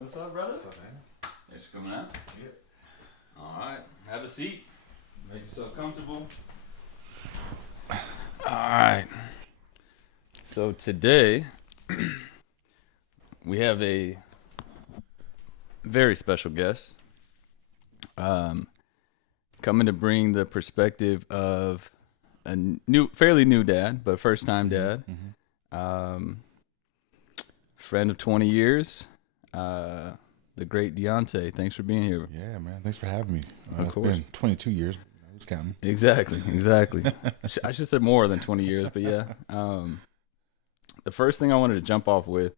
What's up, brother? What's up, man? Thanks for coming out. Yep. All right, have a seat. Make yourself comfortable. All right. So today we have a very special guest, coming to bring the perspective of a fairly new dad, but first time dad. Friend of 20 years. The great Deonate. Thanks for being here. Yeah, man. Thanks for having me. Of It's course. been 22 years. I was counting. Exactly. I should say more than 20 years, but yeah. The first thing I wanted to jump off with,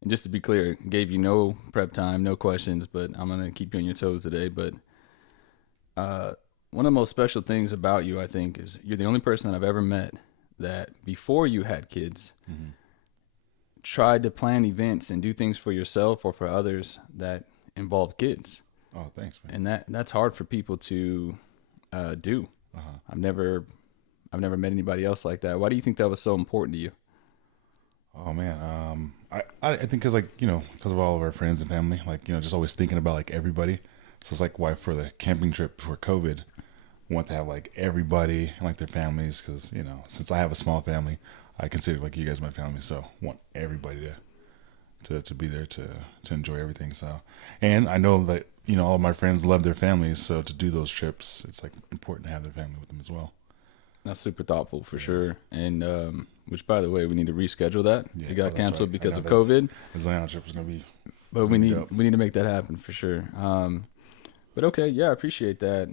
and just to be clear, gave you no prep time, no questions, but I'm going to keep you on your toes today. But one of the most special things about you, I think, is you're the only person that I've ever met that before you had kids, tried to plan events and do things for yourself or for others that involve kids. Oh, thanks, man. And that's hard for people to do. I've never met anybody else like that. Why do you think that was so important to you? Oh, man. I think because, because of all of our friends and family, just always thinking about, everybody. So it's why for the camping trip before COVID, I want to have, everybody and, their families because, since I have a small family, I consider, you guys my family. So I want everybody to be there to enjoy everything. So, and I know that, all of my friends love their families. So to do those trips, it's important to have their family with them as well. That's super thoughtful for sure. And which, by the way, we need to reschedule that. Yeah, It got canceled right. because of COVID. The Zion trip is going to be, but we need to make that happen for sure. But okay, yeah, I appreciate that.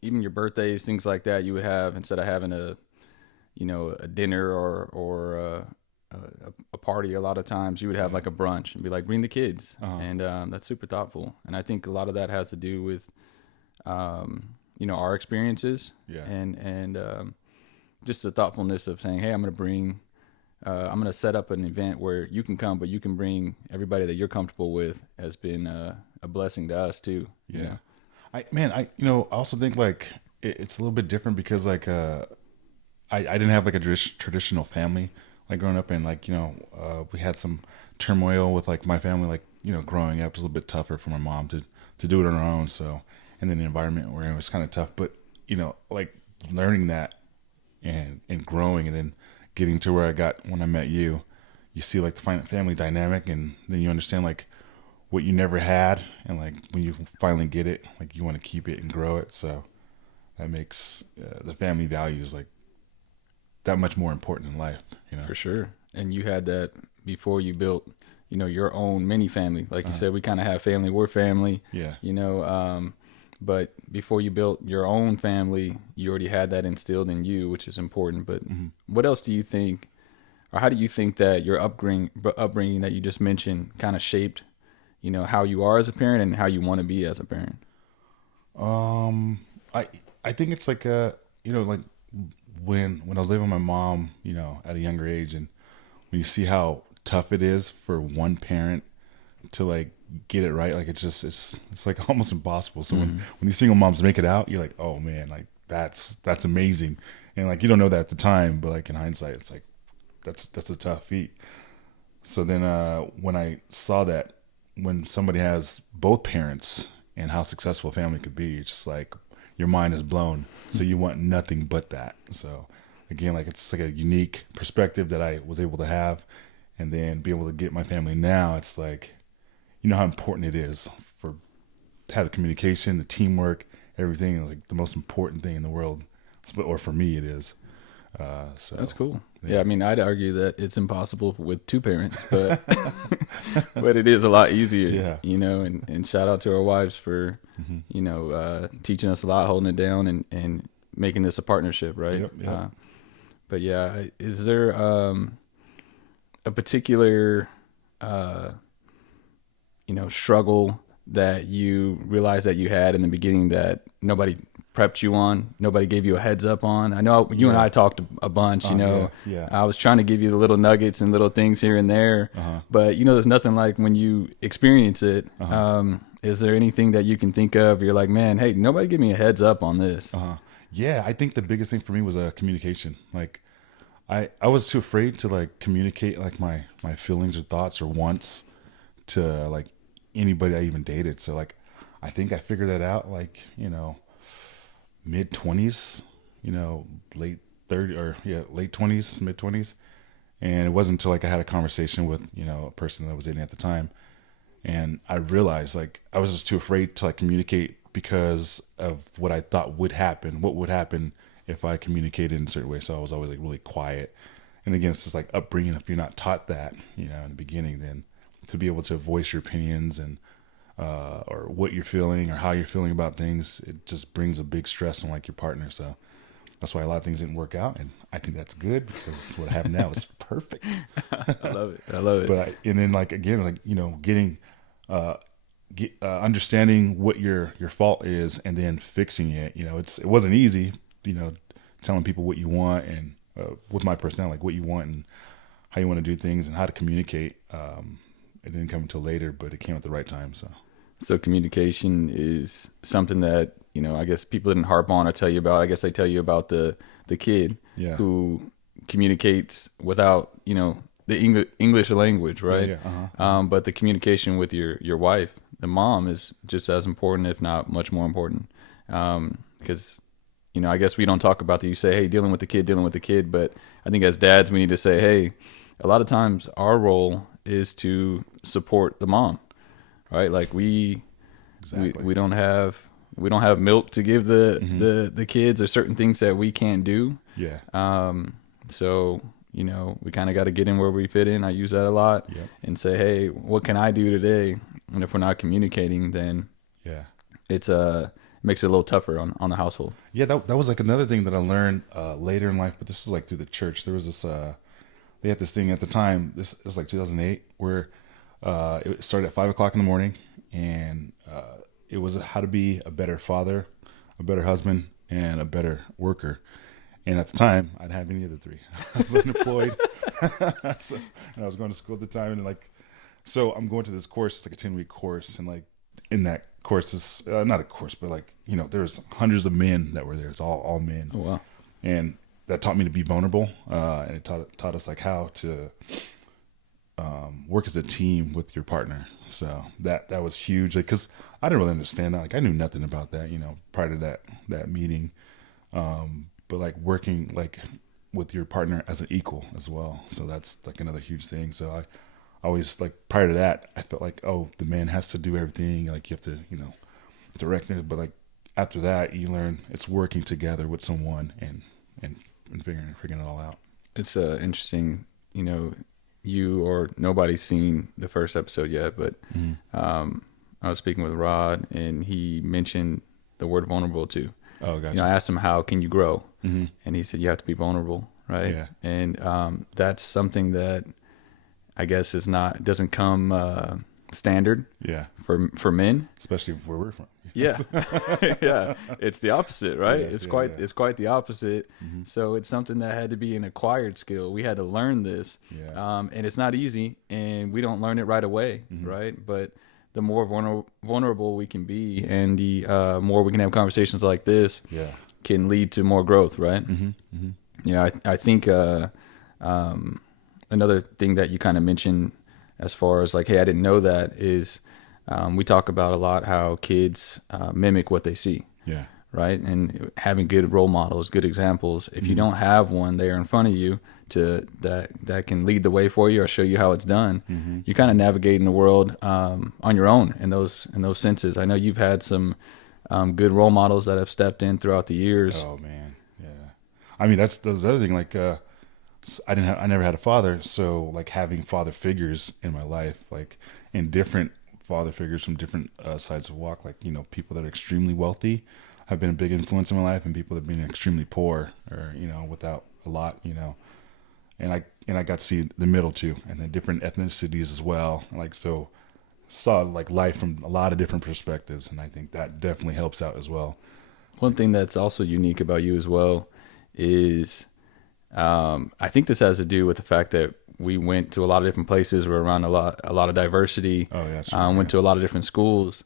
Even your birthdays, things like that, you would have instead of having a dinner or a party. A lot of times, you would have a brunch and be like, bring the kids, and that's super thoughtful. And I think a lot of that has to do with our experiences, and just the thoughtfulness of saying, hey, I'm going to set up an event where you can come, but you can bring everybody that you're comfortable with. Has been a blessing to us too. Yeah. I also think it's a little bit different because I didn't have a traditional family growing up, and we had some turmoil with my family, growing up. It was a little bit tougher for my mom to do it on her own. So, and then the environment we're in was kind of tough, but learning that and growing, and then getting to where I got when I met you, you see the family dynamic, and then you understand what you never had, and when you finally get it, you want to keep it and grow it. So that makes the family values that much more important in life, For sure. And you had that before you built, your own mini family. Like you said, we kind of have family. We're family. Yeah. But before you built your own family, you already had that instilled in you, which is important. But what else do you think, or how do you think that your upbringing that you just mentioned kind of shaped, how you are as a parent and how you want to be as a parent? I think it's when I was living with my mom, at a younger age, and when you see how tough it is for one parent to get it right, it's almost impossible. So when these single moms make it out, you're like, oh man, that's amazing. And you don't know that at the time, but in hindsight, it's that's a tough feat. So then when I saw that when somebody has both parents and how successful a family could be, it's just your mind is blown. So you want nothing but that. So again, it's a unique perspective that I was able to have, and then be able to get my family now. It's how important it is to have the communication, the teamwork, everything is the most important thing in the world, or for me it is. So that's cool. Yeah, I mean, I'd argue that it's impossible with two parents, but but it is a lot easier. And shout out to our wives for teaching us a lot, holding it down, and making this a partnership, right? Yep. But yeah, is there a particular struggle that you realized that you had in the beginning that nobody prepped you on, nobody gave you a heads up on? I know you and I talked a bunch, Yeah. I was trying to give you the little nuggets and little things here and there, but there's nothing like when you experience it. Is there anything that you can think of? You're like, man, hey, nobody give me a heads up on this. Yeah, I think the biggest thing for me was communication. I was too afraid to communicate my feelings or thoughts or wants to like anybody I even dated. So like, I think I figured that out like, mid 20s, late 30 or late 20s, mid 20s. And it wasn't until like I had a conversation with, a person that I was dating at the time. And I realized like I was just too afraid to like communicate because of what I thought would happen, what would happen if I communicated in a certain way. So I was always like really quiet. And again, it's just like upbringing. If you're not taught that, in the beginning, then to be able to voice your opinions and or what you're feeling or how you're feeling about things, it just brings a big stress on like your partner. So that's why a lot of things didn't work out, and I think that's good because what happened now is perfect. I love it. I love it. But and then like again, like getting understanding what your fault is and then fixing it. It wasn't easy. Telling people what you want and with my personality, like what you want and how you want to do things and how to communicate. It didn't come until later, but it came at the right time. So communication is something that, I guess people didn't harp on or tell you about. I guess they tell you about the kid who communicates without, the English language, right? Yeah, uh-huh. But the communication with your wife, the mom, is just as important, if not much more important. Because, I guess we don't talk about that. You say, hey, dealing with the kid. But I think as dads, we need to say, hey, a lot of times our role is to support the mom, right? Like we don't have milk to give the kids, or certain things that we can't do. Yeah. So, we kind of got to get in where we fit in. I use that a lot. Yep. And say, hey, what can I do today? And if we're not communicating, then it's makes it a little tougher on the household. Yeah, that was like another thing that I learned later in life, but this is like through the church. There was this they had this thing at the time. This it was like 2008, where it started at 5:00 in the morning, and it was how to be a better father, a better husband, and a better worker. And at the time, I didn't have any of the three. I was unemployed, and I was going to school at the time, and so I'm going to this course. It's like a 10-week course, and like in that course is not a course, but like there's hundreds of men that were there. It's all men. Oh wow! And that taught me to be vulnerable, and it taught us like how to work as a team with your partner. So that was huge, because I didn't really understand that. Like I knew nothing about that, prior to that meeting. But like working like with your partner as an equal as well. So that's like another huge thing. So I always, like, prior to that, I felt like, oh, the man has to do everything. Like you have to, direct it. But like after that, you learn it's working together with someone and figuring it all out. It's interesting, you or nobody's seen the first episode yet, but I was speaking with Rod, and he mentioned the word vulnerable too. Oh, gotcha. I asked him, how can you grow? Mm-hmm. And he said, you have to be vulnerable, right? Yeah. And that's something that I guess doesn't come standard. Yeah. For men, especially where we're from. Yeah. Yeah. It's the opposite, right? Yeah, It's quite the opposite. Mm-hmm. So it's something that had to be an acquired skill. We had to learn this. Yeah. And it's not easy, and we don't learn it right away, Mm-hmm. right? But the more vulnerable we can be, and the more we can have conversations like this, can lead to more growth, right? Mm-hmm. Mm-hmm. Yeah, I think another thing that you kind of mentioned, as far as like, hey, I didn't know that, is we talk about a lot how kids mimic what they see. Yeah. Right. And having good role models, good examples. If you don't have one there in front of you that can lead the way for you or show you how it's done, you're kind of navigating the world on your own in those senses. I know you've had some good role models that have stepped in throughout the years. Oh man. Yeah. I mean, that's the other thing. Like, I never had a father. So like having father figures in my life, like in different father figures from different sides of walk, like, people that are extremely wealthy have been a big influence in my life, and people that have been extremely poor or, without a lot, and I got to see the middle too, and then different ethnicities as well. Like, so saw like life from a lot of different perspectives. And I think that definitely helps out as well. One thing that's also unique about you as well is, I think this has to do with the fact that we went to a lot of different places. We're around a lot of diversity. Oh, yeah, that's true. Went to a lot of different schools.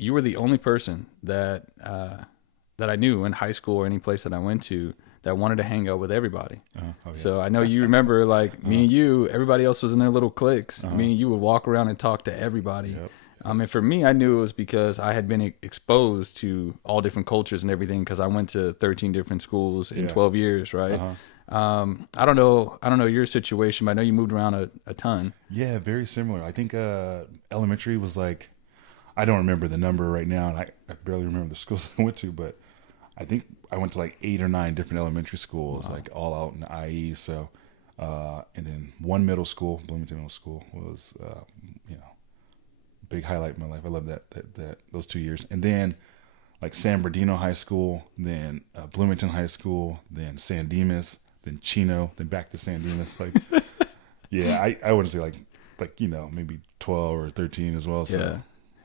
You were the only person that I knew in high school or any place that I went to that wanted to hang out with everybody. Oh, yeah. So I know you remember, like me and you, everybody else was in their little cliques. Me and you would walk around and talk to everybody. Yep. And for me, I knew it was because I had been exposed to all different cultures and everything, because I went to 13 different schools in 12 years, right? I don't know your situation, but I know you moved around a ton. Yeah, very similar. I think elementary was like, I don't remember the number right now, and I barely remember the schools I went to, but I think I went to like 8 or 9 different elementary schools, like all out in the IE. So, and then one middle school, Bloomington Middle School, was big highlight in my life. I love that those 2 years, and then like San Bernardino High School, then Bloomington High School, then San Dimas, then Chino, then back to San Dimas. Like, yeah, I wouldn't say like maybe 12 or 13 as well. So.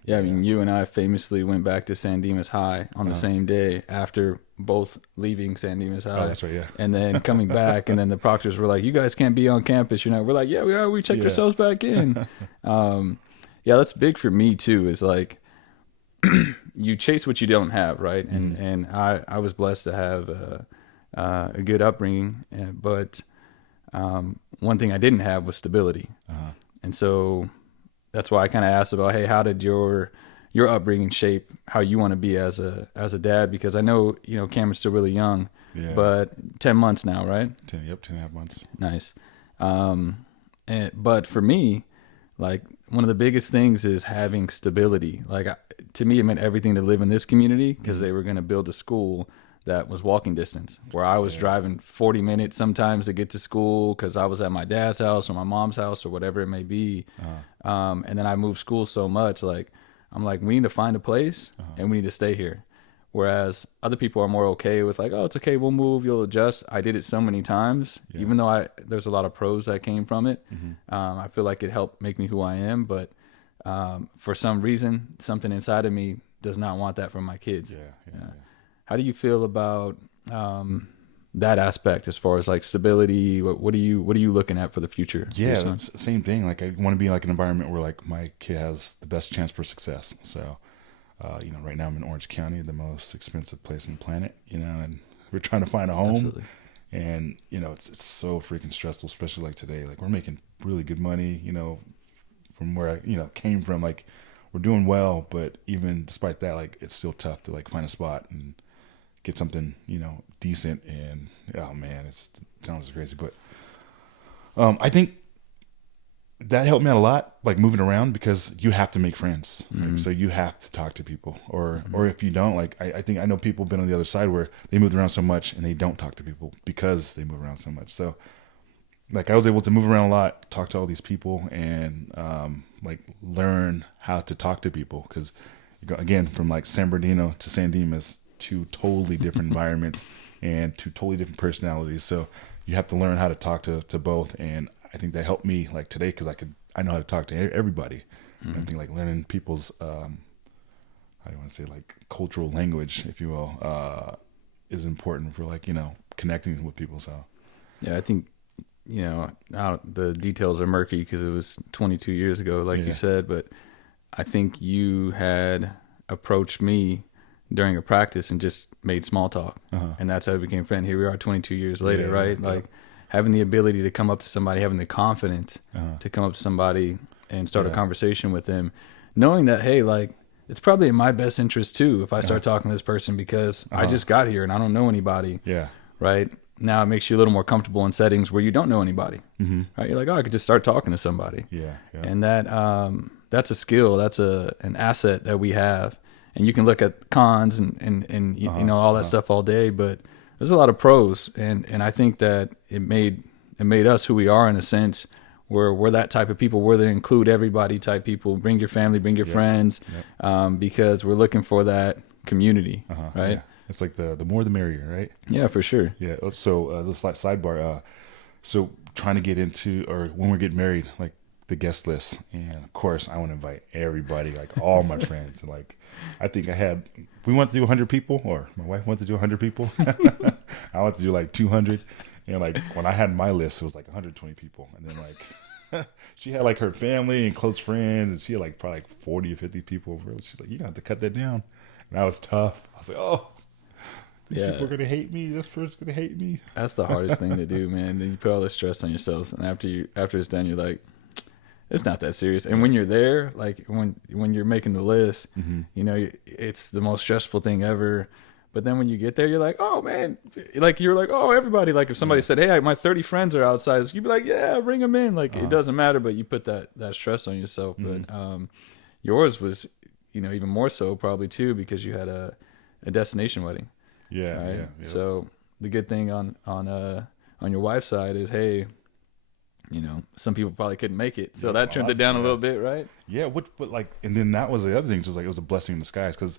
Yeah, I mean, you and I famously went back to San Dimas High on the same day after both leaving San Dimas High. Oh, that's right, yeah. And then coming back, and then the proctors were like, "You guys can't be on campus." We're like, "Yeah, we are. We checked ourselves back in." Yeah, that's big for me too. Is like you chase what you don't have, right? And I was blessed to have a good upbringing, but one thing I didn't have was stability, and so. That's why I kind of asked about, hey, how did your upbringing shape how you want to be as a dad? Because I know, Cameron's still really young, but 10 months now, right? 10.5 months. Nice. But for me, like one of the biggest things is having stability. Like to me, it meant everything to live in this community, because they were going to build a school that was walking distance, where I was driving 40 minutes sometimes to get to school because I was at my dad's house or my mom's house or whatever it may be. And then I moved school so much, like I'm like, we need to find a place and we need to stay here. Whereas other people are more okay with like, oh, it's okay, we'll move, you'll adjust. I did it so many times, even though there's a lot of pros that came from it. I feel like it helped make me who I am, but for some reason, something inside of me does not want that from my kids. How do you feel about that aspect as far as like stability? What are you looking at for the future? Yeah, it's same thing. Like I want to be like an environment where like my kid has the best chance for success. So, right now I'm in Orange County, the most expensive place on the planet, and we're trying to find a home. Absolutely. And, it's so freaking stressful, especially like today. Like we're making really good money, from where I, came from. Like we're doing well, but even despite that, like it's still tough to like find a spot and get something, decent. And oh man, it's crazy. But I think that helped me out a lot, like moving around, because you have to make friends. Like, so you have to talk to people, or if you don't, like I think I know people have been on the other side where they moved around so much and they don't talk to people because they move around so much. So like I was able to move around a lot, talk to all these people, and like learn how to talk to people, because again, from like San Bernardino to San Dimas, 2 totally different environments and 2 totally different personalities. So you have to learn how to talk to both. And I think that helped me like today, because I know how to talk to everybody. I think like learning people's how do you want to say, like cultural language, if you will, is important for like connecting with people. So yeah, I think the details are murky because it was 22 years ago, like you said, but I think you had approached me during a practice and just made small talk, and that's how we became friends. Here we are 22 years later, right? Like having the ability to come up to somebody, having the confidence to come up to somebody and start a conversation with them, knowing that, hey, like it's probably in my best interest too if I start talking to this person, because I just got here and I don't know anybody. Right? Now it makes you a little more comfortable in settings where you don't know anybody. Right? You're like, oh, I could just start talking to somebody. And that's a skill. That's an asset that we have. And you can look at cons and all that stuff all day, but there's a lot of pros. And I think that it made us who we are, in a sense, where we're that type of people. We're the include everybody type people. Bring your family, bring your friends, because we're looking for that community, right? Yeah. It's like the more the merrier, right? Yeah, for sure. Yeah. So the sidebar. So trying to get into, or when we're getting married, like the guest list, and of course I want to invite everybody, like all my friends. And like I think we want to do 100 people, or my wife wanted to do 100 people. I want to do like 200. And like when I had my list, it was like 120 people, and then like she had like her family and close friends, and she had like probably like 40 or 50 people. She's like, you got to cut that down. And that was tough. I was like, oh, These people are gonna hate me. This person's gonna hate me. That's the hardest thing to do, man. Then you put all this stress on yourselves, and after it's done, you're like, it's not that serious. And when you're there, like when you're making the list, you know, it's the most stressful thing ever. But then when you get there, you're like, oh man, like you're like, oh, everybody. Like if somebody said, hey, my 30 friends are outside, you'd be like, yeah, bring them in. Like it doesn't matter, but you put that stress on yourself. But yours was, you know, even more so probably too, because you had a destination wedding. Yeah, right? yeah. So the good thing on your wife's side is, hey, you know, some people probably couldn't make it, so that trimmed it down a little bit, right? Yeah, but like, and then that was the other thing, just like it was a blessing in disguise, because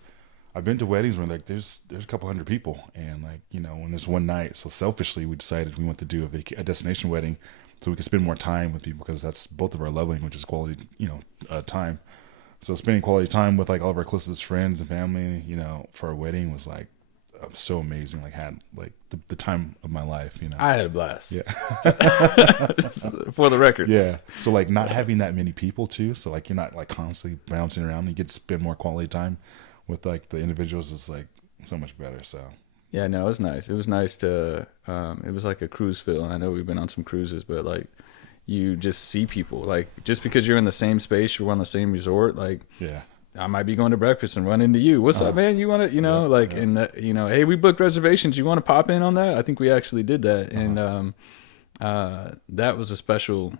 I've been to weddings where like there's a couple hundred people, and like, you know, when there's one night, so selfishly we decided we want to do a destination wedding so we could spend more time with people, because that's both of our love languages, quality, you know, time. So spending quality time with like all of our closest friends and family, you know, for our wedding was like so amazing. Like had like the time of my life, you know. I had a blast. Yeah. Just for the record. Yeah. So like not having that many people too. So like you're not like constantly bouncing around. You get to spend more quality time with like the individuals. Is like so much better. So yeah, no, it was nice. It was nice to it was like a cruise feel. And I know we've been on some cruises, but like you just see people. Like just because you're in the same space, you're on the same resort, like yeah. I might be going to breakfast and run into you. What's up, man? You want to, you know, and that, you know, hey, we booked reservations. You want to pop in on that? I think we actually did that. And, that was a special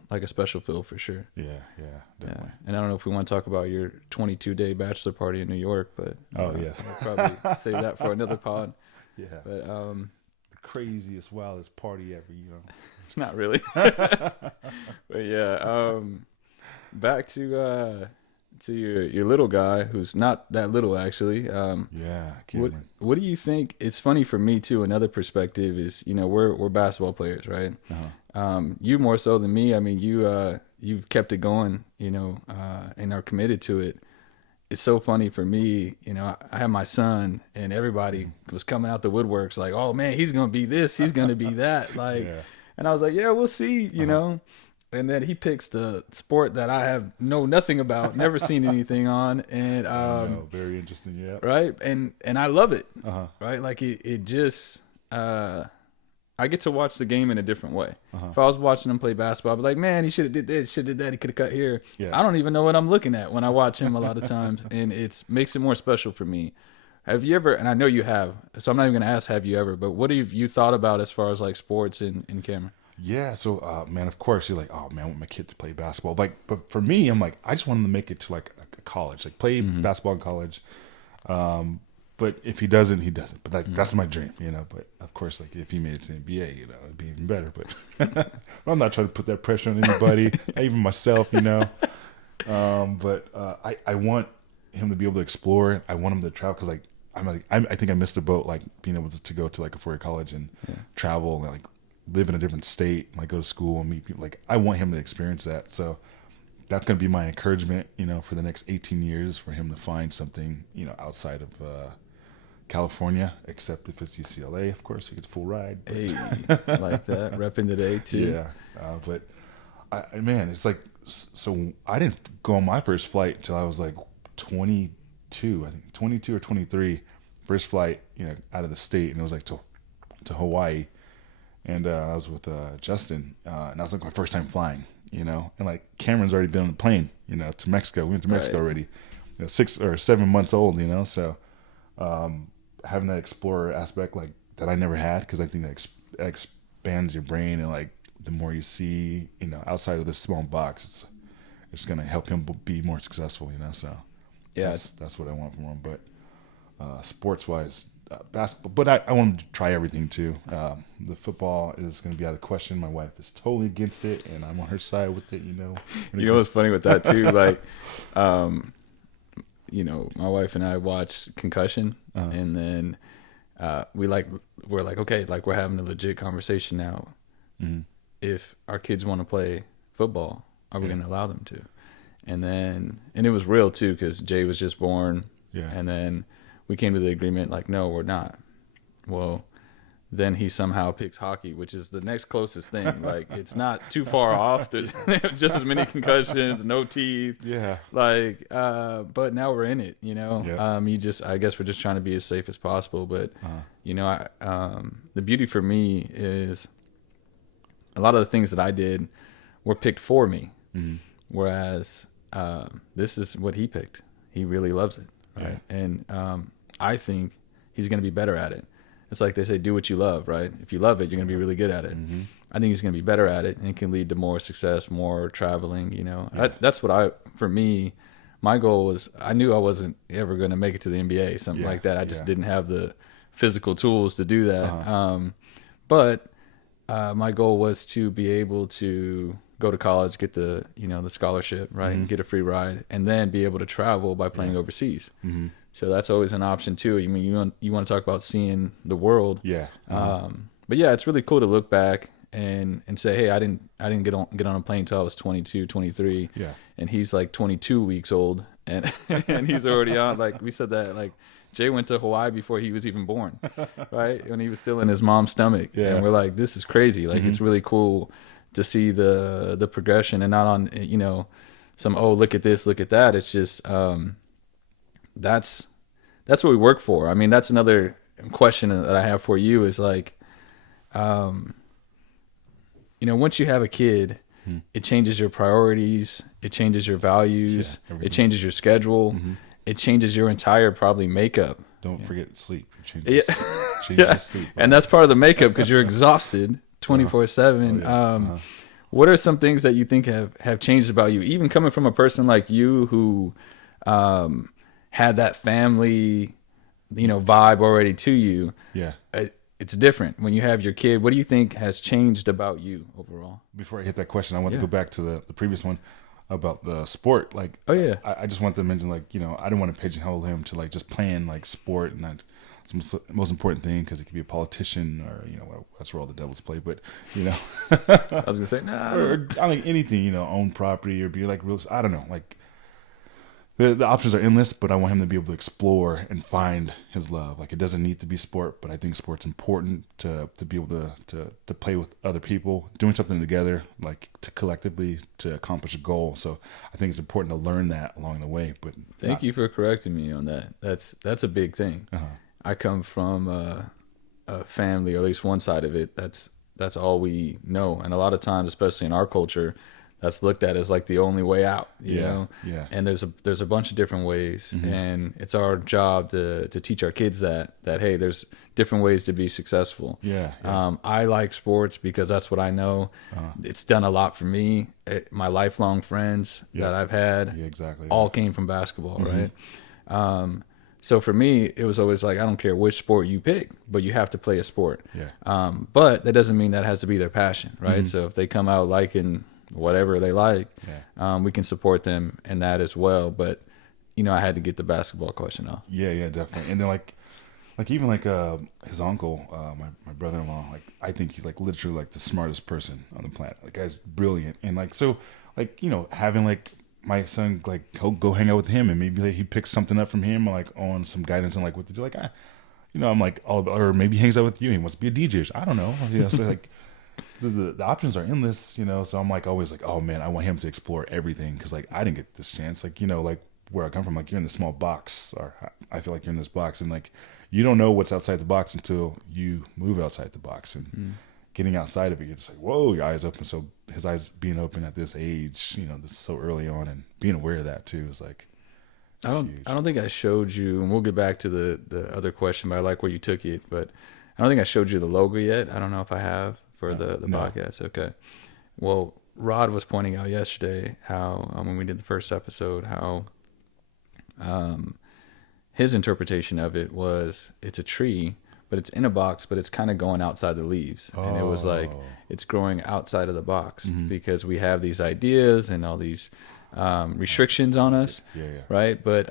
feel for sure. Yeah. Definitely. Yeah. And I don't know if we want to talk about your 22-day bachelor party in New York, but oh yeah, we'll probably save that for another pod. Yeah. But, the craziest, wildest party ever, you know. It's not really, but yeah, back to your little guy, who's not that little actually. Yeah. What do you think? It's funny for me too. Another perspective is, you know, we're basketball players, right? You more so than me. I mean, you've kept it going, you know, and are committed to it. It's so funny for me, you know, I have my son and everybody was coming out the woodworks like, oh man, he's going to be this, he's going to be that. Like, and I was like, yeah, we'll see, you know? And then he picks the sport that I know nothing about, never seen anything on. And, very interesting. Yeah. Right. And I love it. Right. Like it just, I get to watch the game in a different way. If I was watching him play basketball, I'd be like, man, he should have did this, should have did that. He could have cut here. Yeah. I don't even know what I'm looking at when I watch him a lot of times. And it makes it more special for me. Have you ever, and I know you have, so I'm not even going to ask, have you ever, but what have you thought about as far as like sports in Cameron? Yeah. So, man, of course you're like, oh man, I want my kid to play basketball. Like, but for me, I'm like, I just want him to make it to like a college, like play basketball in college. But if he doesn't, he doesn't. But like, that's my dream, you know. But of course, like if he made it to the NBA, you know, it'd be even better. But I'm not trying to put that pressure on anybody, even myself, you know. But I want him to be able to explore. I want him to travel, because like I think I missed the boat, like being able to go to like a four-year college and travel and like live in a different state, like go to school and meet people. Like I want him to experience that. So that's going to be my encouragement, you know, for the next 18 years, for him to find something, you know, outside of California, except if it's UCLA, of course, he gets a full ride. But. Hey, like that, repping today too. Yeah, but man, it's like, so I didn't go on my first flight until I was like 22, I think 22 or 23, first flight, you know, out of the state, and it was like to Hawaii, and I was with Justin, and that was like my first time flying, you know, and like Cameron's already been on the plane, you know, to Mexico. We went to Mexico already, you know, 6 or 7 months old, you know, so. Having that explorer aspect, like that I never had, because I think that expands your brain, and like the more you see, you know, outside of this small box, it's gonna help him be more successful, you know. So yeah, that's what I want from him. But sports wise, basketball, but I want him to try everything too. The football is gonna be out of question. My wife is totally against it, and I'm on her side with it, you know. You know what's funny with that too, like. You know, my wife and I watched Concussion, and then we're like, okay, like we're having a legit conversation now. If our kids want to play football, are we going to allow them to? And it was real too, because Jay was just born, and then we came to the agreement like, no, we're not. Well, then he somehow picks hockey, which is the next closest thing. Like, it's not too far off. There's just as many concussions, no teeth. Yeah. Like, but now we're in it, you know. Yep. I guess we're just trying to be as safe as possible. But you know, the beauty for me is a lot of the things that I did were picked for me, whereas this is what he picked. He really loves it, right? Yeah. And I think he's going to be better at it. It's like they say, do what you love, right? If you love it, you're going to be really good at it. I think he's going to be better at it, and it can lead to more success, more traveling, you know. That's what for me, my goal was, I knew I wasn't ever going to make it to the NBA, something like that. I just didn't have the physical tools to do that. But my goal was to be able to go to college, get the scholarship, right, and get a free ride, and then be able to travel by playing overseas. So that's always an option too. I mean, you want to talk about seeing the world. Yeah. But yeah, it's really cool to look back and say, hey, I didn't get on a plane until I was 22, 23. Yeah. And he's like 22 weeks old, and and he's already on. Like we said that, like Jay went to Hawaii before he was even born, right? When he was still in his mom's stomach. Yeah. And we're like, this is crazy. Like it's really cool to see the progression, and not on, you know, some, oh, look at this, look at that. It's just that's what we work for. I mean, that's another question that I have for you is like, you know, once you have a kid, it changes your priorities, it changes your values, it changes your schedule, it changes your entire probably makeup. Don't forget sleep. Change Yeah. sleep. And that's part of the makeup because you're exhausted 24/7. What are some things that you think have changed about you, even coming from a person like you who had that family, you know, vibe already to you? Yeah. It's different when you have your kid. What do you think has changed about you overall? Before I hit that question, I want to go back to the previous one about the sport. Like, oh yeah, I just want to mention, like, you know, I didn't want to pigeonhole him to like just playing like sport, and that's the most important thing, because he could be a politician, or, you know, that's where all the devils play. But, you know, I was gonna say nah, or I mean anything, you know, own property or be like real. I don't know, like. The options are endless, but I want him to be able to explore and find his love. Like, it doesn't need to be sport, but I think sport's important to be able to play with other people, doing something together, like to collectively to accomplish a goal. So I think it's important to learn that along the way. But thank you for correcting me on that. That's a big thing. I come from a family, or at least one side of it, that's all we know, and a lot of times, especially in our culture, that's looked at as like the only way out, you know? Yeah. And there's a bunch of different ways, and it's our job to teach our kids that, hey, there's different ways to be successful. Yeah. I like sports because that's what I know. It's done a lot for me. My lifelong friends that I've had all came from basketball, right? So for me, it was always like, I don't care which sport you pick, but you have to play a sport. But that doesn't mean that has to be their passion, right? So if they come out liking whatever they like, we can support them in that as well. But, you know, I had to get the basketball question off. Yeah, definitely. And then like even like his uncle, my brother-in-law, like, I think he's like literally like the smartest person on the planet. Like, guy's brilliant. And like, so like, you know, having like my son, like, he'll go hang out with him, and maybe like, he picks something up from him, like on some guidance on like what to do. Like, you know, I'm like, or maybe he hangs out with you, he wants to be a DJ. I don't know. You know, so like, the options are endless, you know. So I'm like always like, oh man, I want him to explore everything, because like I didn't get this chance. Like, you know, like where I come from, like you're in the small box, or I feel like you're in this box, and like you don't know what's outside the box until you move outside the box, and getting outside of it, you're just like, whoa, your eyes open. So his eyes being open at this age, you know, this is so early on, and being aware of that too is like, I don't think I showed you, and we'll get back to the other question, but I like where you took it. But I don't think I showed you the logo yet. I don't know if I have. For the podcast. Okay. Well, Rod was pointing out yesterday how, when we did the first episode, how his interpretation of it was, it's a tree, but it's in a box, but it's kind of going outside the leaves. And it was like, it's growing outside of the box, because we have these ideas and all these restrictions on us. Right. But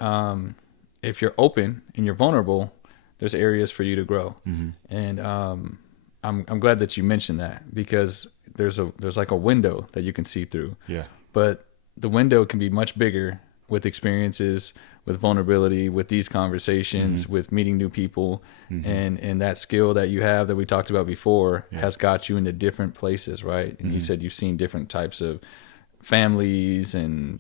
if you're open and you're vulnerable, there's areas for you to grow. And I'm glad that you mentioned that, because there's like a window that you can see through. But the window can be much bigger with experiences, with vulnerability, with these conversations, with meeting new people, and that skill that you have that we talked about before has got you into different places, right? And you said you've seen different types of families and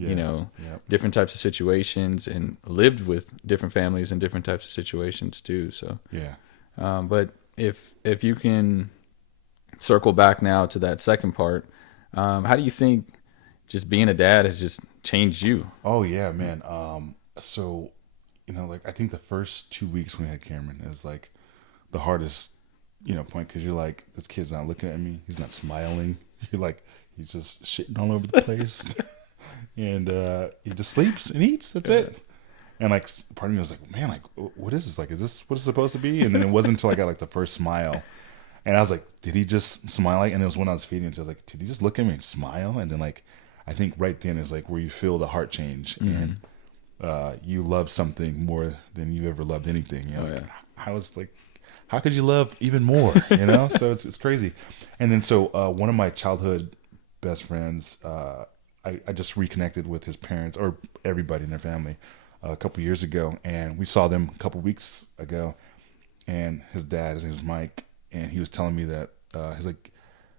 different types of situations, and lived with different families and different types of situations too. So but if you can circle back now to that second part, how do you think just being a dad has just changed you? Oh yeah, man. So, like I think the first 2 weeks when we had Cameron, it was like the hardest, point, because you're like, this kid's not looking at me, he's not smiling. You're like, he's just shitting all over the place, and he just sleeps and eats. That's it. And like, part of me was like, man, like, what is this? Like, is this what it's supposed to be? And then it wasn't until I got like the first smile, and I was like, did he just smile? Like, and it was when I was feeding him, I was like, did he just look at me and smile? And then like, I think right then is like where you feel the heart change, and you love something more than you ever loved anything. I was like, how could you love even more? So it's crazy. And then so one of my childhood best friends, I just reconnected with his parents, or everybody in their family, a couple years ago, and we saw them a couple weeks ago. And his dad, his name was Mike, and he was telling me that he's like,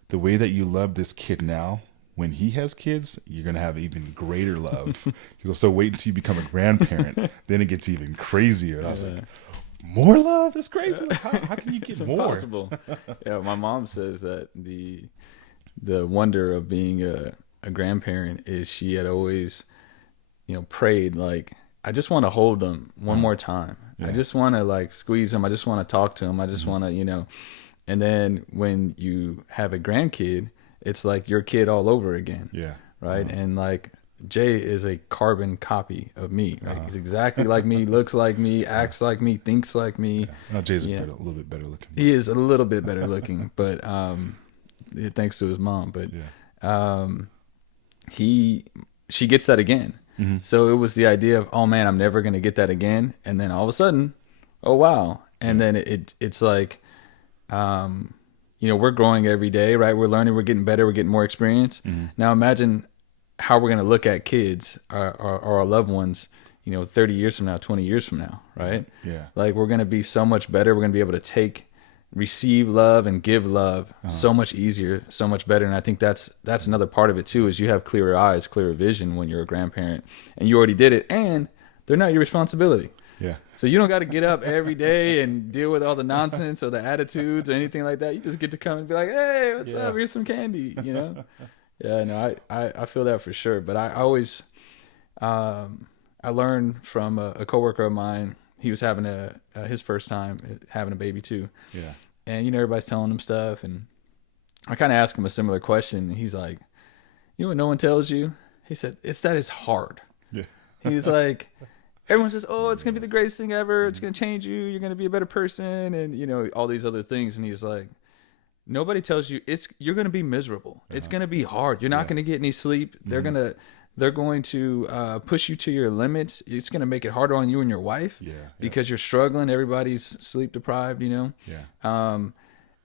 the way that you love this kid now, when he has kids, you're going to have even greater love. He goes, so wait until you become a grandparent. Then it gets even crazier. And I was like, more love? That's crazy. Like, how can you get It's more? impossible. Yeah, my mom says that the wonder of being a grandparent is she had always, prayed, like, I just want to hold them one more time. I just want to like squeeze them. I just want to talk to them. I just want to, and then when you have a grandkid, it's like your kid all over again. Yeah. Right. And like Jay is a carbon copy of me. Right? He's exactly like me, looks like me, acts like me, thinks like me. Yeah. No, Jay's a little bit better looking. He is a little bit better looking, but thanks to his mom. But she gets that again. So it was the idea of, oh man, I'm never gonna get that again. And then all of a sudden, oh wow. And then it's like we're growing every day, right? We're learning, we're getting better, we're getting more experience. Now imagine how we're going to look at kids or our loved ones, 30 years from now, 20 years from now, right? Yeah. Like we're going to be so much better. We're going to be able to receive love and give love so much easier, so much better. And I think that's another part of it too, is you have clearer eyes, clearer vision when you're a grandparent, and you already did it, and they're not your responsibility. Yeah. So you don't got to get up every day and deal with all the nonsense or the attitudes or anything like that. You just get to come and be like, hey, what's up? Here's some candy, Yeah, no, I feel that for sure. But I always, I learned from a coworker of mine. He was having his first time having a baby too. Yeah. And, everybody's telling him stuff. And I kind of asked him a similar question. And he's like, you know what no one tells you? He said, it's hard. Yeah. He's like, everyone says, oh, it's going to be the greatest thing ever. It's going to change you. You're going to be a better person. And, all these other things. And he's like, nobody tells you you're going to be miserable. It's going to be hard. You're not going to get any sleep. They're going to push you to your limits. It's going to make it harder on you and your wife because you're struggling. Everybody's sleep deprived, Yeah. And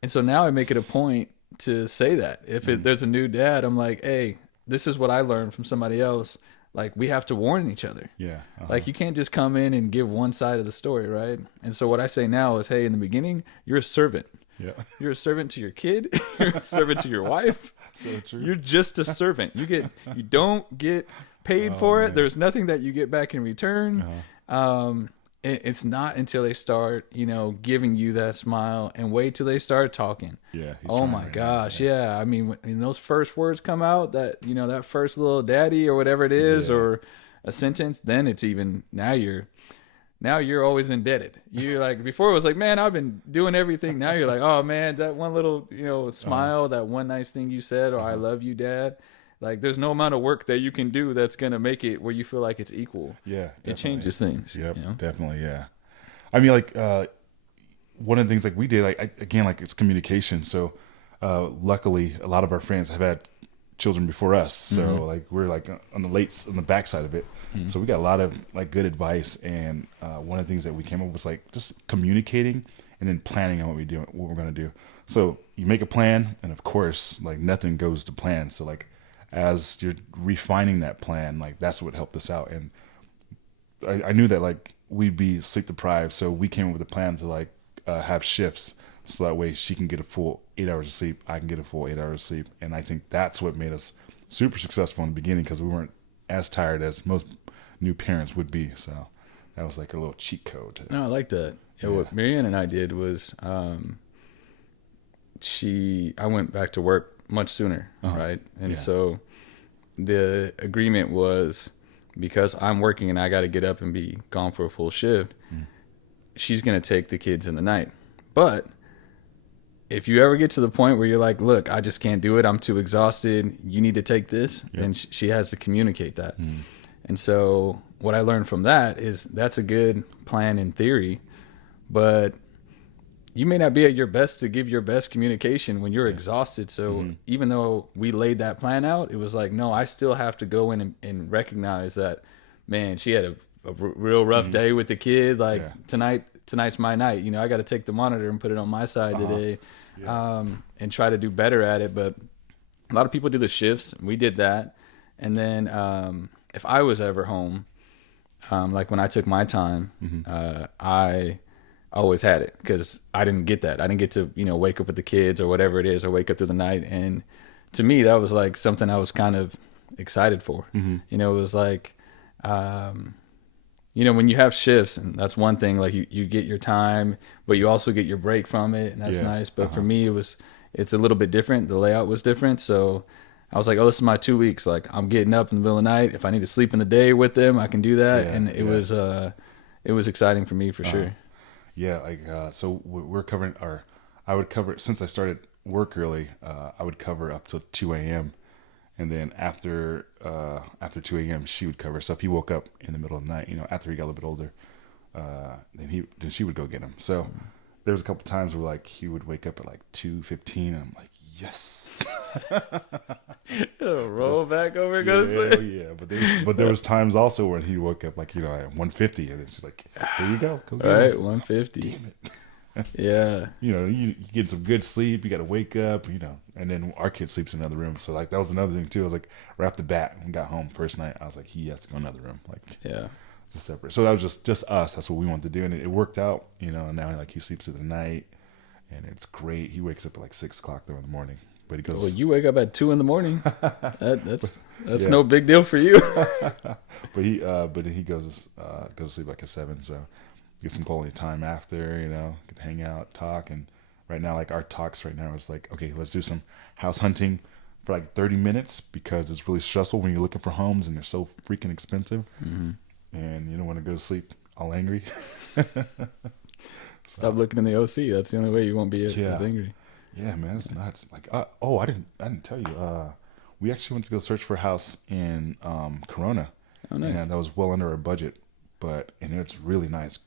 so now I make it a point to say that if there's a new dad, I'm like, hey, this is what I learned from somebody else. Like, we have to warn each other. Yeah. Like, you can't just come in and give one side of the story, right? And so what I say now is, hey, in the beginning, you're a servant. Yeah. You're a servant to your kid. You're a servant to your wife. So true. You're just a servant. You don't get paid for it. Man. There's nothing that you get back in return. It's not until they start, giving you that smile, and wait till they start talking. Yeah. Oh my gosh. Yeah. I mean, when those first words come out, that, that first little daddy or whatever it is, or a sentence, then it's even, now you're always indebted. You're like, before it was like, man, I've been doing everything. Now you're like, oh man, that one little, smile, that one nice thing you said, or I love you, Dad. Like, there's no amount of work that you can do that's going to make it where you feel like it's equal. Yeah. Definitely. It changes things. Yep. Definitely. Yeah. I mean, like, one of the things like we did, like, again, like, it's communication. So, luckily a lot of our friends have had children before us. So like, we're like on the backside of it. So we got a lot of like good advice. And, one of the things that we came up with was like just communicating and then planning on what we're going to do. So you make a plan, and of course, like, nothing goes to plan. So like, as you're refining that plan, like, that's what helped us out. And I knew that like we'd be sleep deprived, so we came up with a plan to like have shifts, so that way she can get a full 8 hours of sleep, I can get a full 8 hours of sleep, and I think that's what made us super successful in the beginning because we weren't as tired as most new parents would be. So that was like a little cheat code. No, I like that. Yeah, what Marianne and I did was I went back to work much sooner, right? And so the agreement was, because I'm working and I got to get up and be gone for a full shift, she's going to take the kids in the night. But if you ever get to the point where you're like, look, I just can't do it, I'm too exhausted, you need to take this, then she has to communicate that. And so what I learned from that is that's a good plan in theory, but you may not be at your best to give your best communication when you're exhausted. So even though we laid that plan out, it was like, no, I still have to go in and recognize that, man, she had a real rough day with the kid. Like tonight's my night. You know, I got to take the monitor and put it on my side today, and try to do better at it. But a lot of people do the shifts. We did that. And then if I was ever home, like when I took my time, I always had it because I didn't get that. I didn't get to, wake up with the kids or whatever it is, or wake up through the night. And to me, that was like something I was kind of excited for. It was like, when you have shifts, and that's one thing, like you get your time, but you also get your break from it, and that's nice. But for me, it's a little bit different. The layout was different. So I was like, oh, this is my 2 weeks. Like, I'm getting up in the middle of the night. If I need to sleep in the day with them, I can do that. And it was exciting for me for sure. Yeah, like so we're covering I would cover, since I started work early, I would cover up till 2 a.m. and then after 2 a.m. she would cover. So if he woke up in the middle of the night, after he got a little bit older, then she would go get him. So there was a couple times where like he would wake up at like 2:15, and I'm like, yes. Roll back over and go to sleep. Yeah, but there was times also where he woke up like, at 1:50, and it's like, here you go get right, him. 1:50. Damn it. Yeah. You get some good sleep, you got to wake up, and then our kid sleeps in another room. So like that was another thing too. I was like, right off the bat, when we got home first night, I was like, he has to go in another room, like just separate. So that was just us. That's what we wanted to do, and it worked out. And now like he sleeps through the night, and it's great. He wakes up at like 6 o'clock though in the morning. But he goes, well, you wake up at 2 a.m. That's no big deal for you. but he goes to sleep like at 7. So get some quality time after. Get to hang out, talk. And right now, like our talks right now is like, okay, let's do some house hunting for like 30 minutes because it's really stressful when you're looking for homes and they're so freaking expensive, and you don't want to go to sleep all angry. Stop looking in the OC. That's the only way you won't be as angry. Yeah, man, it's nuts. Like, I didn't tell you. We actually went to go search for a house in Corona. Oh, nice. And that was well under our budget, and it's really nice,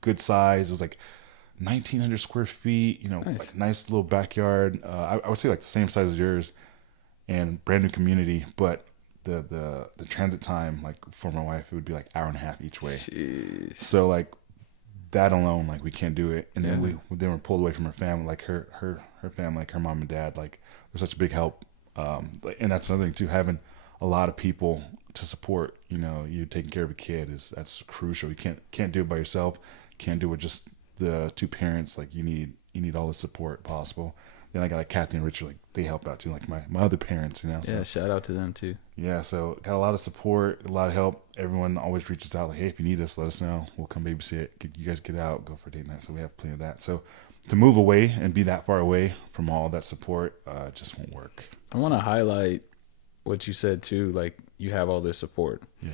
good size. It was like 1,900 square feet. Nice. Like nice little backyard. I would say like the same size as yours, and brand new community. But the transit time, like for my wife, it would be like hour and a half each way. Jeez. So like that alone, like we can't do it. And then we were pulled away from her family, like her family, like her mom and dad, like they're such a big help. And that's another thing too, having a lot of people to support, you taking care of a kid that's crucial. You can't do it by yourself. Can't do it with just the two parents. Like you need all the support possible. Then I got like Kathy and Richard, like they help out too, like my other parents, Yeah, so, shout out to them too. Yeah, so got a lot of support, a lot of help. Everyone always reaches out like, hey, if you need us, let us know. We'll come babysit. You guys get out, go for date night. So we have plenty of that. So to move away and be that far away from all that support just won't work. I want to highlight what you said too. Like you have all this support. Yeah.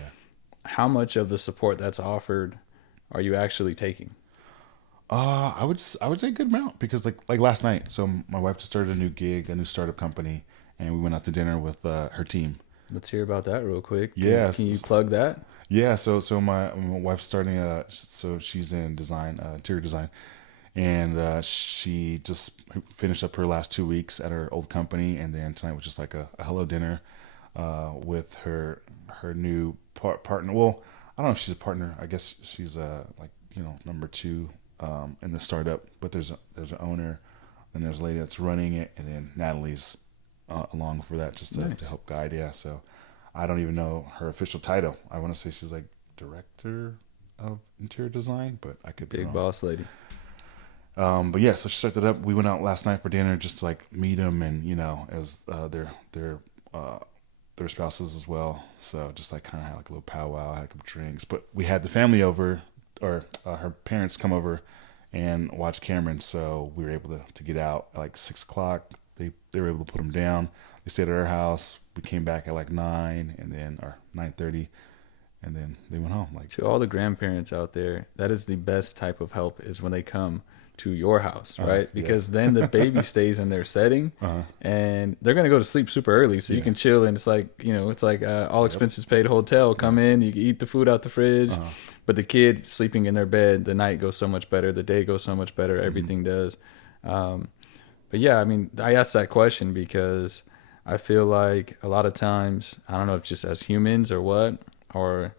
How much of the support that's offered are you actually taking? I would say a good amount because like last night. So my wife just started a new gig, a new startup company, and we went out to dinner with her team. Let's hear about that real quick. Yes. Can you plug that? Yeah. So my wife's starting so she's in design, interior design, and she just finished up her last 2 weeks at her old company, and then tonight was just like a hello dinner, with her new partner. Well, I don't know if she's a partner. I guess she's number 2. In the startup, but there's an owner, and there's a lady that's running it, and then Natalie's along for that just to help guide. Yeah, so I don't even know her official title. I want to say she's like director of interior design, but I could be Big wrong. boss lady. But yeah, so she set that up. We went out last night for dinner just to like meet them, and as their spouses as well. So just like kind of had like a little powwow, had a couple drinks. But we had the family over, or her parents come over and watch Cameron. So we were able to get out at like 6:00. They were able to put him down. They stayed at our house. We came back at like 9 and then or 9:30, and then they went home. Like, To all the grandparents out there, that is the best type of help, is when they come to your house, right? Because then the baby stays in their setting, and they're gonna go to sleep super early, so you can chill. And it's like all expenses paid hotel. Come in, you can eat the food out the fridge, but the kid sleeping in their bed, the night goes so much better, the day goes so much better, everything does. But yeah, I mean, I asked that question because I feel like a lot of times, I don't know if just as humans or what, or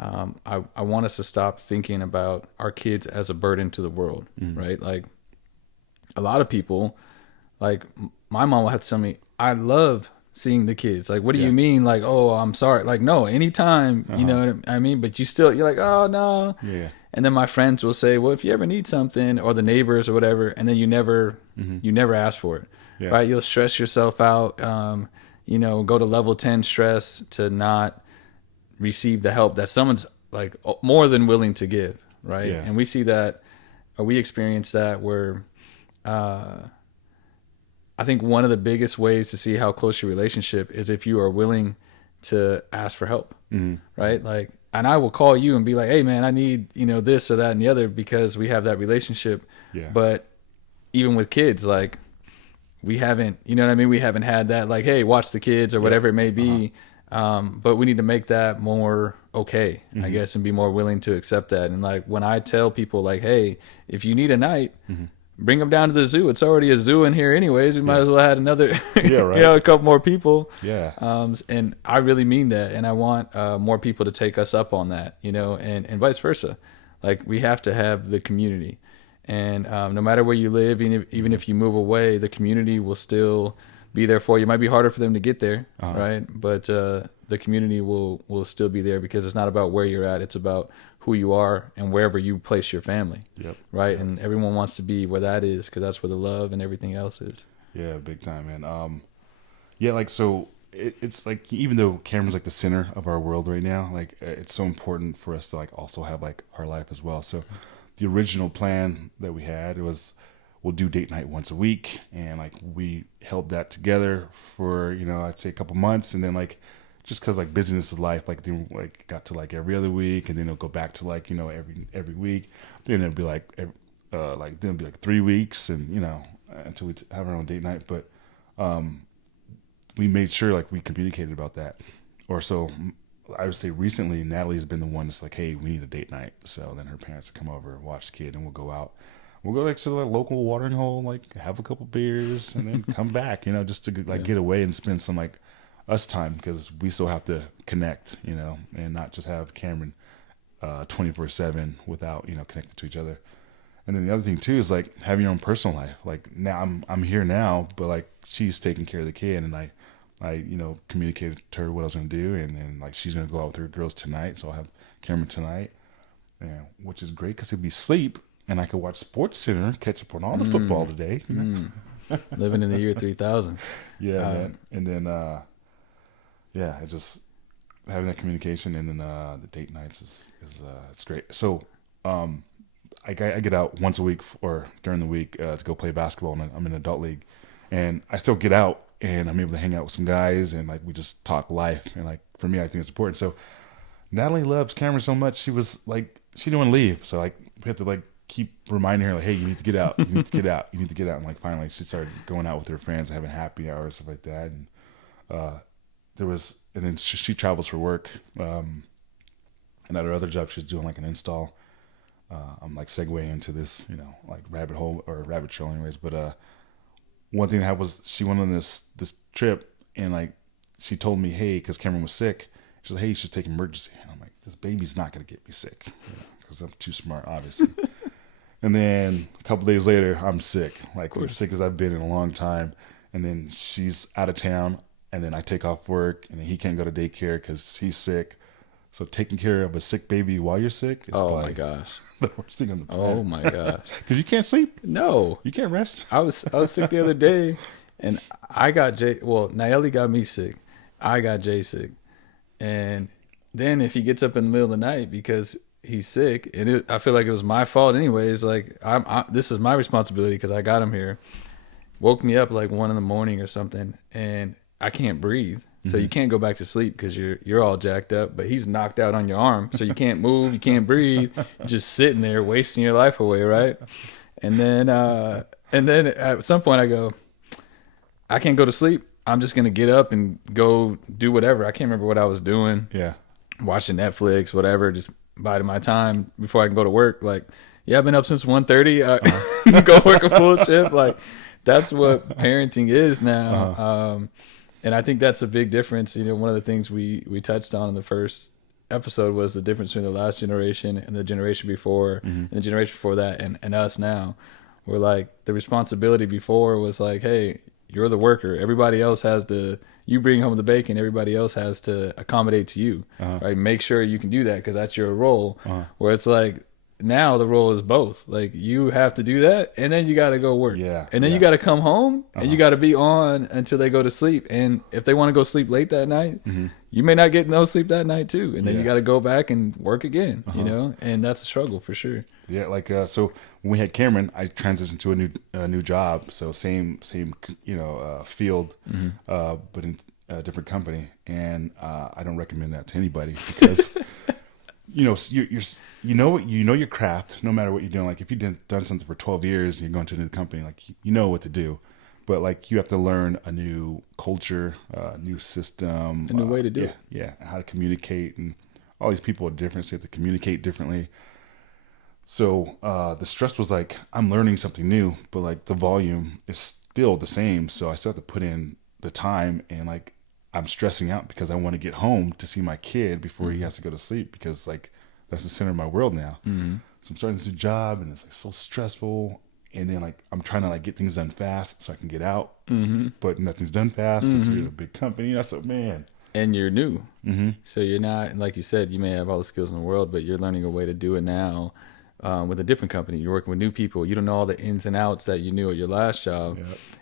I want us to stop thinking about our kids as a burden to the world, right? Like, a lot of people, like my mom will have to tell me, I love seeing the kids. Like, what do you mean? Like, oh, I'm sorry. Like, no, anytime, you know what I mean? But you're like, oh, no. Yeah. And then my friends will say, well, if you ever need something, or the neighbors or whatever, and then you never ask for it, right? You'll stress yourself out, go to level 10 stress to not receive the help that someone's like more than willing to give, right? And we see that, or we experience that, where I think one of the biggest ways to see how close your relationship is if you are willing to ask for help, right? Like, and I will call you and be like, hey man, I need, this or that and the other, because we have that relationship. But even with kids, like, we haven't, you know what I mean? We haven't had that, like, hey, watch the kids or whatever it may be. But we need to make that more okay, I guess, and be more willing to accept that. And like, when I tell people, like, hey, if you need a night, bring them down to the zoo. It's already a zoo in here anyways. We might as well add another, a couple more people. And I really mean that. And I want more people to take us up on that, and vice versa. Like, we have to have the community. And no matter where you live, even if you move away, the community will still be there for you. It might be harder for them to get there, right? But the community will still be there, because it's not about where you're at. It's about who you are and wherever you place your family, right? And everyone wants to be where that is, because that's where the love and everything else is. Yeah, big time, man. Like, so it's like, even though Cameron's like the center of our world right now, like, it's so important for us to like also have like our life as well. So the original plan that we had, was we'll do date night once a week, and like we held that together for I'd say a couple months, and then like, just because like busyness of life, like then like got to like every other week, and then it'll go back to like every week. Then it'll be like then it'll be like 3 weeks, and until we have our own date night. But we made sure like we communicated about that. Or so I would say recently, Natalie's been the one that's like, hey, we need a date night. So then her parents will come over, watch the kid, and we'll go out. We'll go like to the local watering hole, like have a couple beers, and then come back, just to like get away and spend some like us time, because we still have to connect, and not just have Cameron 24/7 without connected to each other. And then the other thing too is like having your own personal life. Like, now I'm here now, but like she's taking care of the kid, and I communicated to her what I was gonna do, and then like she's gonna go out with her girls tonight, so I'll have Cameron tonight, which is great because he'll be asleep, and I could watch Sports Center, catch up on all the football today. Living in the year 3000. Man. And then it's just having that communication, and then the date nights is it's great. So I get out once a week or during the week to go play basketball, and I'm in an adult league, and I still get out, and I'm able to hang out with some guys, and like we just talk life, and like for me, I think it's important. So Natalie loves Cameron so much, she was like, she didn't want to leave, so like we have to like keep reminding her, like, hey, you need to get out, you need to get out, you need to get out. And like finally she started going out with her friends, having happy hours, stuff like that. And and then she travels for work, and at her other job she's doing like an install. I'm like segueing into this, like rabbit hole or rabbit trail anyways. But one thing that happened was she went on this trip, and like she told me, hey, because Cameron was sick, she said, hey, you should take emergency. And I'm like, this baby's not going to get me sick, because I'm too smart, obviously. And then a couple days later, I'm sick, like as sick as I've been in a long time. And then she's out of town, and then I take off work, and then he can't go to daycare because he's sick. So taking care of a sick baby while you're sick is Oh my probably gosh. the worst thing on the planet. Oh my gosh. Because you can't sleep. No. You can't rest. I was sick the other day, and I got Jay. Well, Nayeli got me sick. I got Jay sick, and then if he gets up in the middle of the night because he's sick, and I feel like it was my fault anyways. Like this is my responsibility because I got him here. Woke me up like 1 a.m. or something, and I can't breathe. So you can't go back to sleep because you're all jacked up, but he's knocked out on your arm, so you can't move, you can't breathe, you're just sitting there wasting your life away, right? And then at some point I go, I can't go to sleep. I'm just gonna get up and go do whatever. I can't remember what I was doing. Yeah. Watching Netflix, whatever, just biding my time before I can go to work. Like, yeah, I've been up since 1:30. Go work a full shift. Like, that's what parenting is now. And I think that's a big difference. You know, one of the things we touched on in the first episode was the difference between the last generation and the generation before and the generation before that and us now. We're like, the responsibility before was like, hey, you're the worker. Everybody else has to, you bring home the bacon, everybody else has to accommodate to you, right? Make sure you can do that because that's your role. Where it's like, now the role is both. Like, you have to do that, and then you got to go work. Yeah. And then you got to come home, and you got to be on until they go to sleep. And if they want to go sleep late that night, you may not get no sleep that night too. And then you got to go back and work again, you know? And that's a struggle for sure. Yeah, like so when we had Cameron, I transitioned to a new job. So same field, but in a different company, and I don't recommend that to anybody because you know your craft. No matter what you're doing, like if you've done something for 12 years and you're going to a new company, like you know what to do, but like you have to learn a new culture, a new system, A new way to do it. Yeah, how to communicate, and all these people are different, so you have to communicate differently. So the stress was like, I'm learning something new, but like the volume is still the same. So I still have to put in the time, and like I'm stressing out because I want to get home to see my kid before he has to go to sleep, because like that's the center of my world now. So I'm starting this new job, and it's like so stressful. And then like I'm trying to like get things done fast so I can get out, but nothing's done fast. It's a big company. That's a man. And you're new. So you're not, like you said, you may have all the skills in the world, but you're learning a way to do it now. With a different company, you're working with new people. You don't know all the ins and outs that you knew at your last job,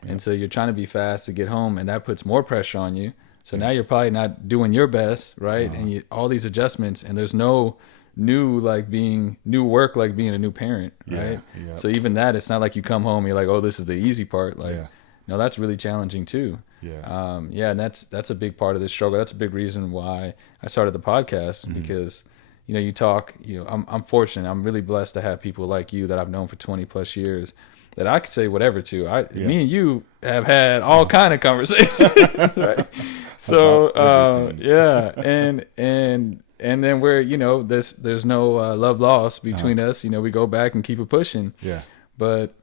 and so you're trying to be fast to get home, and that puts more pressure on you. So now you're probably not doing your best, right? And all these adjustments, and there's no new work like being a new parent, right? So even that, it's not like you come home and you're like, oh, this is the easy part. Like, no, that's really challenging too. And that's a big part of this struggle. That's a big reason why I started the podcast, because you talk, I'm fortunate. I'm really blessed to have people like you that I've known for 20 plus years that I could say whatever to. Me and you have had all kind of conversations, right? So, and then we're, there's no love lost between us. We go back and keep it pushing. But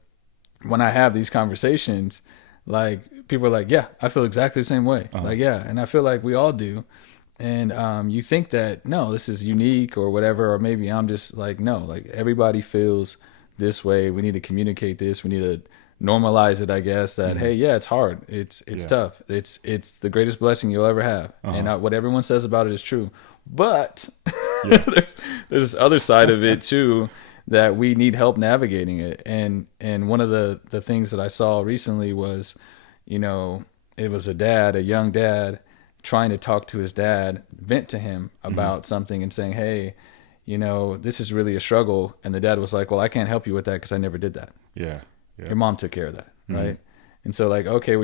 when I have these conversations, like, people are like, yeah, I feel exactly the same way. Like, yeah. And I feel like we all do. And you think that, no, this is unique or whatever, or maybe I'm just like, no, like everybody feels this way. We need to communicate this. We need to normalize it, I guess, that, hey, yeah, it's hard. It's tough. It's the greatest blessing you'll ever have. And what everyone says about it is true. But there's this other side of it too, that we need help navigating it. And one of the things that I saw recently was, it was a young dad, trying to talk to his dad, vent to him about something and saying, hey, this is really a struggle. And the dad was like, well, I can't help you with that because I never did that. Your mom took care of that. Right. And so like, okay, well,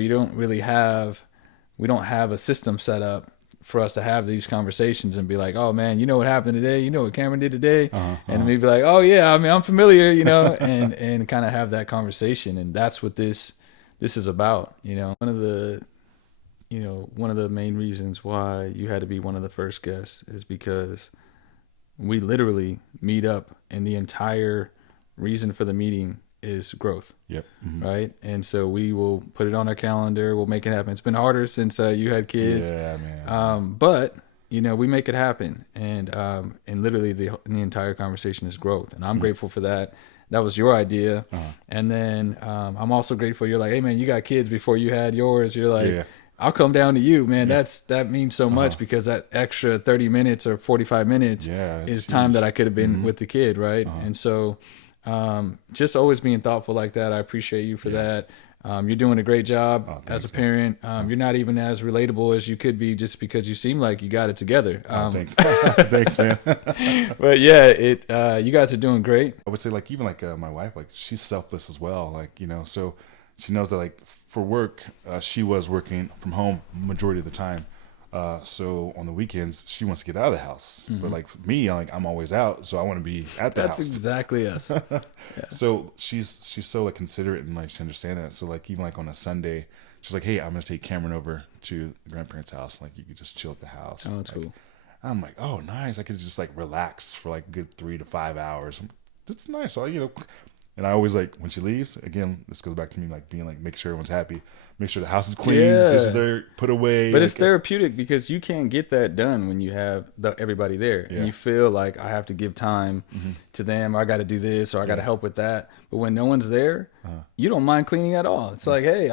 we don't have a system set up for us to have these conversations and be like, oh man, you know what happened today? You know what Cameron did today? And maybe like, oh yeah, I mean, I'm familiar, and kind of have that conversation. And that's what this is about. One of the main reasons why you had to be one of the first guests is because we literally meet up, and the entire reason for the meeting is growth. Right. And so we will put it on our calendar. We'll make it happen. It's been harder since you had kids. Yeah, man. But we make it happen. And literally the entire conversation is growth. And I'm grateful for that. That was your idea. And then I'm also grateful. You're like, hey man, you got kids before you had yours. You're like, I'll come down to you, man. That means so much because that extra 30 minutes or 45 minutes is time that I could have been with the kid, right? And so just always being thoughtful like that. I appreciate you for that. You're doing a great job as a parent. You're not even as relatable as you could be just because you seem like you got it together. Thanks. Thanks, man. But yeah, you guys are doing great. I would say like even like my wife, like she's selfless as well. Like, you know, so she knows that like for work, she was working from home majority of the time. So on the weekends, she wants to get out of the house. But like for me, I'm always out, so I want to be at the house. That's exactly us. So she's so like considerate and like she understands that. So like even like on a Sunday, she's like, "Hey, I'm gonna take Cameron over to the grandparents' house. Like you could just chill at the house." Oh, that's like, cool. I'm like, "Oh, nice! I could just like relax for like a good 3 to 5 hours. That's nice." So you know. And I always like when she leaves. Again, this goes back to me like being like make sure everyone's happy, make sure the house is clean, dishes are put away. But it's therapeutic because you can't get that done when you have everybody there, and you feel like I have to give time to them, or I got to do this, or I got to help with that. But when no one's there, you don't mind cleaning at all. It's like, hey,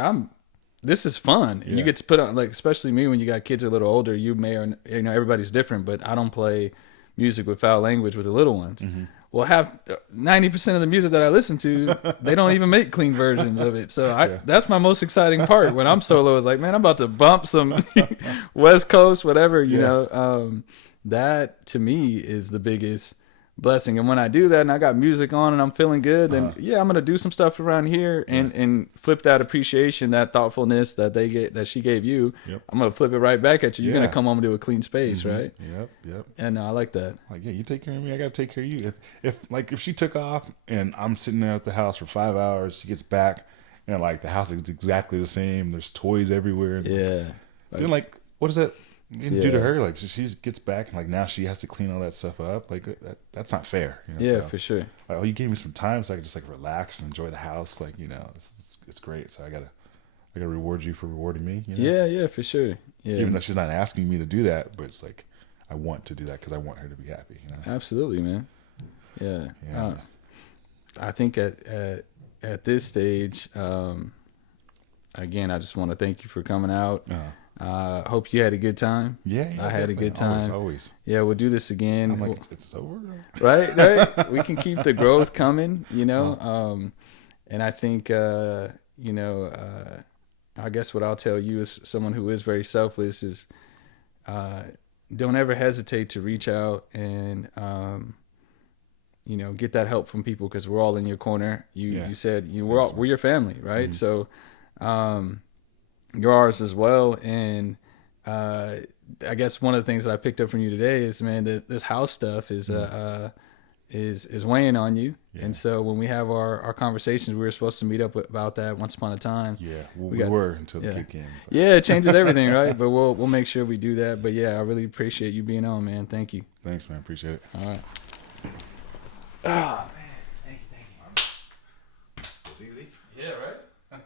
this is fun. You get to put on, like, especially me when you got kids a little older. You may or everybody's different, but I don't play music with foul language with the little ones. Well, 90% of the music that I listen to, they don't even make clean versions of it. So that's my most exciting part when I'm solo. Is like, man, I'm about to bump some West Coast, whatever, you know. That to me is the biggest blessing. And when I do that and I got music on and I'm feeling good, then I'm gonna do some stuff around here and flip that appreciation, that thoughtfulness that she gave you. I'm gonna flip it right back at you. You're gonna come home to a clean space, right? Yep. And I like that. Like, yeah, you take care of me, I gotta take care of you. If she took off and I'm sitting there at the house for 5 hours, she gets back and like the house is exactly the same. There's toys everywhere. Then like, what does that do to her? Like she gets back and like now she has to clean all that stuff up. Like that's not fair. You know? For sure. Like, oh, you gave me some time so I could just like relax and enjoy the house. Like, you know, it's great. So I gotta reward you for rewarding me. You know? Yeah, for sure. Yeah. Even though she's not asking me to do that, but it's like I want to do that because I want her to be happy. You know? So, absolutely, man. Yeah. I think at this stage, again, I just want to thank you for coming out. Hope you had a good time. Yeah, I had a good time. Always. Yeah, we'll do this again. I'm like, it's over. Right. We can keep the growth coming, you know. And I think, I guess what I'll tell you as someone who is very selfless is, don't ever hesitate to reach out and, get that help from people because we're all in your corner. You said we're your family, right? So, you're ours as well. And I guess one of the things that I picked up from you today is, man, that this house stuff is weighing on you. And so when we have our conversations, we were supposed to meet up about that once upon a time. We were until the kick in. So. It changes everything, right? But we'll make sure we do that. But I really appreciate you being on, man. Thank you. Thanks, man. Appreciate it. All right. Oh man, thank you. It was easy. Yeah, right.